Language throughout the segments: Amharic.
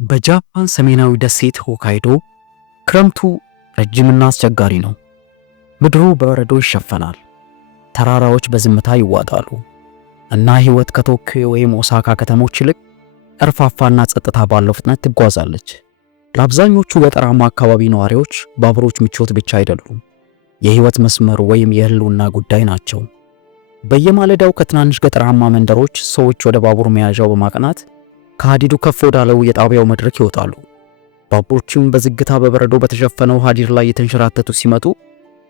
በጃፓን ሰሜናዊ ደሴት ሆካይዶ ክረምቱ ረጅምና አስቸጋሪ ነው። ምድሩ በበረዶ ይሸፈናል፣ ተራራዎች በዝምታ ይዋጣሉ እና ሕይወት ከቶኪዮ ወይም ኦሳካ ከተሞች ይልቅ ቀርፋፋና ጸጥታ ባለው ፍጥነት ትጓዛለች። ለአብዛኞቹ ገጠራማ አካባቢ ነዋሪዎች ባቡሮች ምቾት ብቻ አይደሉም፣ የሕይወት መስመር ወይም የህልውና ጉዳይ ናቸው። በየማለዳው ከትናንሽ ገጠራማ መንደሮች ሰዎች ወደ ባቡር መያዣው በማቅናት ከሐዲዱ ከፍ ወዳለው የጣቢያው መድረክ ይወጣሉ። ባቡሮቹም በዝግታ በበረዶ በተሸፈነው ሐዲድ ላይ የተንሸራተቱ ሲመጡ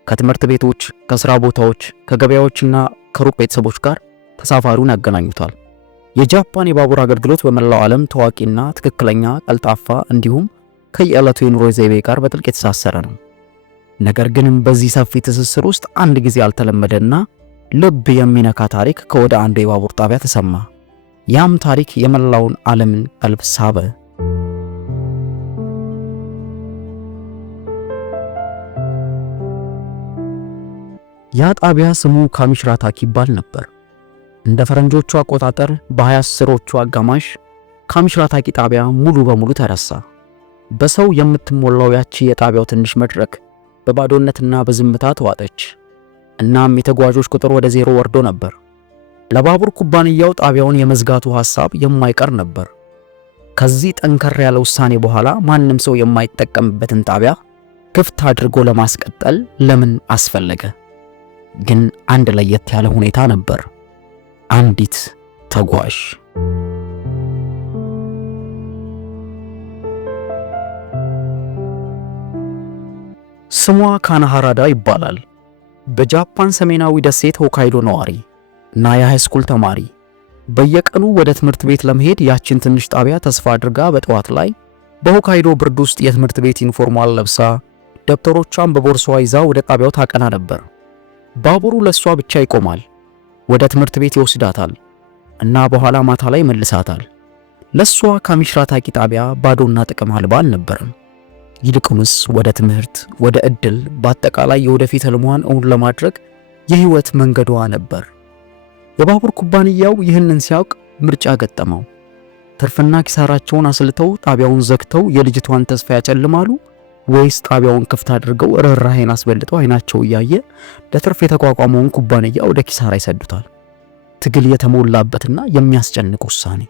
ከትምህርት ቤቶች፣ ከሥራ ቦታዎች፣ ከገበያዎችና ከሩቅ ቤተሰቦች ጋር ተሳፋሪውን ያገናኙታል። የጃፓን የባቡር አገልግሎት በመላው ዓለም ታዋቂና ትክክለኛ፣ ቀልጣፋ እንዲሁም ከየዕለቱ የኑሮ ዘይቤ ጋር በጥልቅ የተሳሰረ ነው። ነገር ግን በዚህ ሰፊ ትስስር ውስጥ አንድ ጊዜ ያልተለመደና ልብ የሚነካ ታሪክ ከወደ አንዱ የባቡር ጣቢያ ተሰማ። ያም ታሪክ የመላውን ዓለምን ቀልብ ሳበ። ያ ጣቢያ ስሙ ካሚሽራታኪ ይባል ነበር። እንደ ፈረንጆቹ አቆጣጠር በ2010ዎቹ አጋማሽ ካሚሽራታኪ ጣቢያ ሙሉ በሙሉ ተረሳ። በሰው የምትሞላው ያቺ የጣቢያው ትንሽ መድረክ በባዶነትና በዝምታ ተዋጠች። እናም የተጓዦች ቁጥር ወደ ዜሮ ወርዶ ነበር። ለባቡር ኩባንያው ጣቢያውን የመዝጋቱ ሐሳብ የማይቀር ነበር። ከዚህ ጠንከር ያለ ውሳኔ በኋላ ማንም ሰው የማይጠቀምበትን ጣቢያ ክፍት አድርጎ ለማስቀጠል ለምን አስፈለገ? ግን አንድ ለየት ያለ ሁኔታ ነበር። አንዲት ተጓዥ ስሟ ካናሃራዳ ይባላል። በጃፓን ሰሜናዊ ደሴት ሆካይዶ ነዋሪ እና የሃይስኩል ተማሪ። በየቀኑ ወደ ትምህርት ቤት ለመሄድ ያችን ትንሽ ጣቢያ ተስፋ አድርጋ በጠዋት ላይ በሆካይዶ ብርድ ውስጥ የትምህርት ቤት ዩኒፎርሟን ለብሳ ደብተሮቿን በቦርሳዋ ይዛ ወደ ጣቢያው ታቀና ነበር። ባቡሩ ለሷ ብቻ ይቆማል፣ ወደ ትምህርት ቤት ይወስዳታል እና በኋላ ማታ ላይ መልሳታል። ለሷ ካሚሽራታኪ ጣቢያ ባዶና ጥቅም አልባ አልነበረም። ይልቁንስ ወደ ትምህርት፣ ወደ ዕድል፣ በአጠቃላይ የወደፊት ህልሟን እውን ለማድረግ የህይወት መንገዷ ነበር። የባቡር ኩባንያው ይህንን ሲያውቅ ምርጫ ገጠመው። ትርፍና ኪሳራቸውን አስልተው ጣቢያውን ዘግተው የልጅቷን ተስፋ ያጨልማሉ ወይስ ጣቢያውን ክፍት አድርገው ርህራሄን አስበልጠው አይናቸው እያየ ለትርፍ የተቋቋመውን ኩባንያ ወደ ኪሳራ ይሰዱታል? ትግል የተሞላበትና የሚያስጨንቅ ውሳኔ።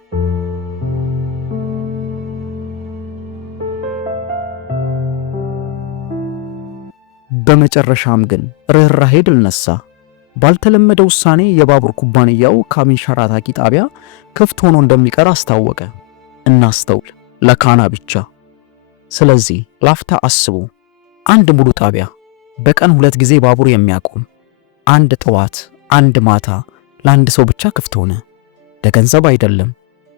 በመጨረሻም ግን ርህራሄ ድል ነሳ። ባልተለመደ ውሳኔ የባቡር ኩባንያው ካሚሽራታኪ ጣቢያ ክፍት ሆኖ እንደሚቀር አስታወቀ። እናስተውል፣ ለካና ብቻ። ስለዚህ ላፍታ አስቡ። አንድ ሙሉ ጣቢያ በቀን 2 ጊዜ ባቡር የሚያቆም፣ አንድ ጠዋት፣ አንድ ማታ ለአንድ ሰው ብቻ ክፍት ሆነ። ለገንዘብ አይደለም፣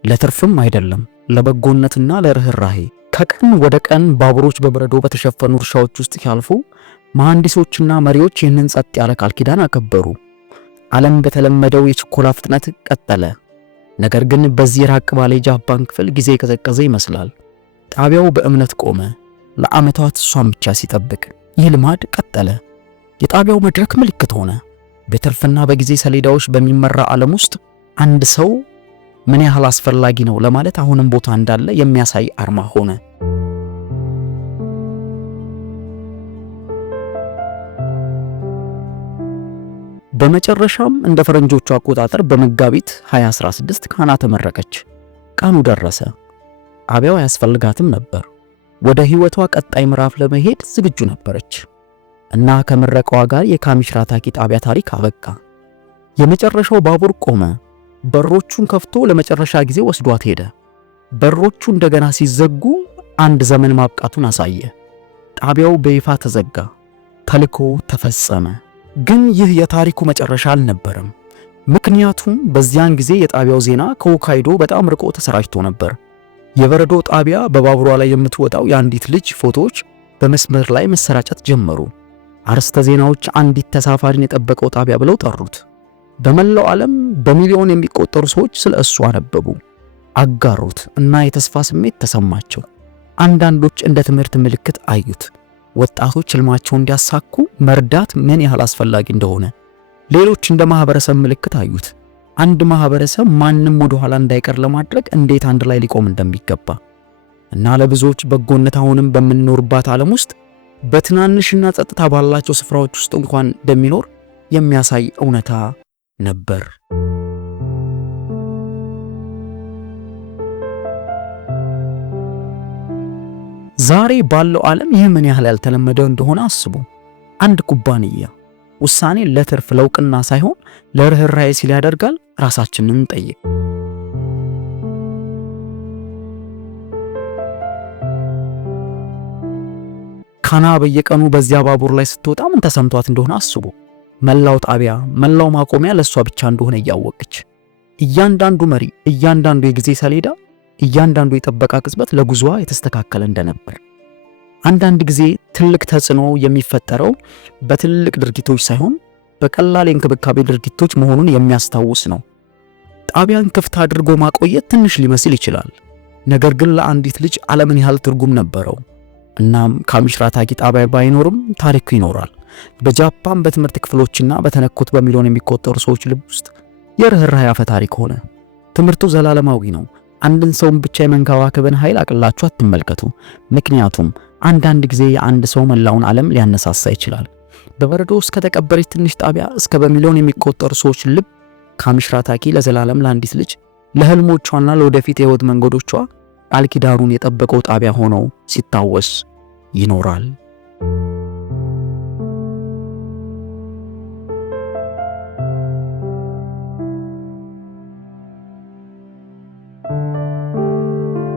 ለትርፍም አይደለም፣ ለበጎነትና ለርህራሄ። ከቀን ወደ ቀን ባቡሮች በበረዶ በተሸፈኑ እርሻዎች ውስጥ ሲያልፉ መሐንዲሶችና መሪዎች ይህንን ጸጥ ያለ ቃል ኪዳን አከበሩ። ዓለም በተለመደው የችኮላ ፍጥነት ቀጠለ። ነገር ግን በዚህ ራቅ ባለ የጃፓን ክፍል ጊዜ የቀዘቀዘ ይመስላል። ጣቢያው በእምነት ቆመ፣ ለዓመታት እሷን ብቻ ሲጠብቅ። ይህ ልማድ ቀጠለ። የጣቢያው መድረክ ምልክት ሆነ። በትርፍና በጊዜ ሰሌዳዎች በሚመራ ዓለም ውስጥ አንድ ሰው ምን ያህል አስፈላጊ ነው ለማለት አሁንም ቦታ እንዳለ የሚያሳይ አርማ ሆነ። በመጨረሻም እንደ ፈረንጆቹ አቆጣጠር በመጋቢት 2016 ካና ተመረቀች። ቀኑ ደረሰ። ጣቢያው አያስፈልጋትም ነበር። ወደ ሕይወቷ ቀጣይ ምዕራፍ ለመሄድ ዝግጁ ነበረች እና ከምረቃዋ ጋር የካሚሽራታኪ ጣቢያ ታሪክ አበቃ። የመጨረሻው ባቡር ቆመ። በሮቹን ከፍቶ ለመጨረሻ ጊዜ ወስዷት ሄደ። በሮቹ እንደገና ሲዘጉ አንድ ዘመን ማብቃቱን አሳየ። ጣቢያው በይፋ ተዘጋ። ተልእኮ ተፈጸመ። ግን ይህ የታሪኩ መጨረሻ አልነበረም። ምክንያቱም በዚያን ጊዜ የጣቢያው ዜና ከሆካይዶ በጣም ርቆ ተሰራጭቶ ነበር። የበረዶ ጣቢያ በባቡሯ ላይ የምትወጣው የአንዲት ልጅ ፎቶዎች በመስመር ላይ መሰራጨት ጀመሩ። አርዕስተ ዜናዎች አንዲት ተሳፋሪን የጠበቀው ጣቢያ ብለው ጠሩት። በመላው ዓለም በሚሊዮን የሚቆጠሩ ሰዎች ስለ እሱ አነበቡ፣ አጋሩት እና የተስፋ ስሜት ተሰማቸው። አንዳንዶች እንደ ትምህርት ምልክት አዩት። ወጣቶች ህልማቸውን እንዲያሳኩ መርዳት ምን ያህል አስፈላጊ እንደሆነ። ሌሎች እንደ ማህበረሰብ ምልክት አዩት። አንድ ማህበረሰብ ማንም ወደ ኋላ እንዳይቀር ለማድረግ እንዴት አንድ ላይ ሊቆም እንደሚገባ። እና ለብዙዎች በጎነት አሁንም በምንኖርባት ዓለም ውስጥ በትናንሽና ጸጥታ ባላቸው ስፍራዎች ውስጥ እንኳን እንደሚኖር የሚያሳይ እውነታ ነበር። ዛሬ ባለው ዓለም ይህ ምን ያህል ያልተለመደ እንደሆነ አስቡ። አንድ ኩባንያ ውሳኔ ለትርፍ ለውቅና ሳይሆን ለርህራሄ ሲል ያደርጋል። ራሳችንን እንጠይቅ። ካና በየቀኑ በዚያ ባቡር ላይ ስትወጣ ምን ተሰምቷት እንደሆነ አስቡ። መላው ጣቢያ፣ መላው ማቆሚያ ለሷ ብቻ እንደሆነ እያወቀች፣ እያንዳንዱ መሪ፣ እያንዳንዱ የጊዜ ሰሌዳ፣ እያንዳንዱ የጠበቃ ቅጽበት ለጉዞዋ የተስተካከለ እንደነበር። አንዳንድ ጊዜ ትልቅ ተጽዕኖ የሚፈጠረው በትልቅ ድርጊቶች ሳይሆን በቀላል የእንክብካቤ ድርጊቶች መሆኑን የሚያስታውስ ነው። ጣቢያን ክፍት አድርጎ ማቆየት ትንሽ ሊመስል ይችላል፣ ነገር ግን ለአንዲት ልጅ ዓለምን ያህል ትርጉም ነበረው። እናም ካሚሽራታኪ ጣቢያ ባይኖርም ታሪኩ ይኖራል። በጃፓን በትምህርት ክፍሎችና በተነኩት በሚሊዮን የሚቆጠሩ ሰዎች ልብ ውስጥ የርህራሄ አፈ ታሪክ ሆነ። ትምህርቱ ዘላለማዊ ነው። አንድን ሰውን ብቻ የመንከባከብን ኃይል አቅላችሁ አትመልከቱ። ምክንያቱም አንዳንድ ጊዜ የአንድ ሰው መላውን ዓለም ሊያነሳሳ ይችላል። በበረዶ ውስጥ ከተቀበረች ትንሽ ጣቢያ እስከ በሚሊዮን የሚቆጠሩ ሰዎች ልብ ካሚሽራታኪ ለዘላለም ለአንዲት ልጅ ለህልሞቿና ለወደፊት የህይወት መንገዶቿ ቃል ኪዳኑን የጠበቀው ጣቢያ ሆኖ ሲታወስ ይኖራል።